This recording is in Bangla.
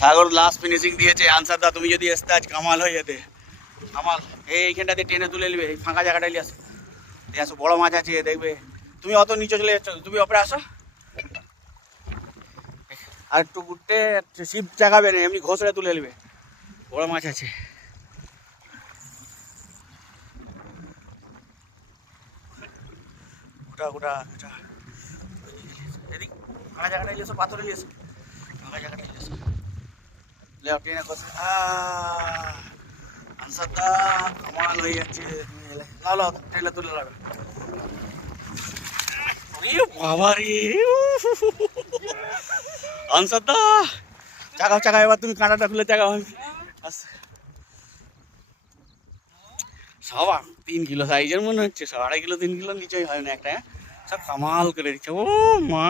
সাগর লাস্ট ফিনিশিং দিয়েছে। আনসার দা তুমি যদি আসতে আজ কামাল হয়ে যেতে। কামাল এইখানটাতে টেনে তুলে নেবে, এই ফাঁকা জায়গাটা নিয়ে আসো, নিয়ে আসো, বড় মাছ আছে দেখবে। তুমি অত নিচে চলে যাচ্ছ, তুমি ওপরে আসো। আর একটু ঘুরতে শিপ জাগাবে না, এমনি ঘষড়ে তুলে নেবে, বড় মাছ আছে। গোটা গোটা গোটা এদিক ফাঁকা জায়গাটা নিয়ে এসো, পাথরে নিয়ে এসো, ফাঁকা জায়গাটা নিয়ে এসো। লেও টেনে ঘষে আনসারটা কামাল হয়ে যাচ্ছে। লাও লাও টেনে তুলে লাও। বাবা রে আনসারদা চাগাও চাগাও, এবার তুমি কাঁটাটা খুলে চাগাও। সব 3 কিলো সাইজের মনে হচ্ছে, সব 2.5 কিলো 3 কিলো নিচেই হয় না একটা। সব কামাল করে দিচ্ছে। ও মা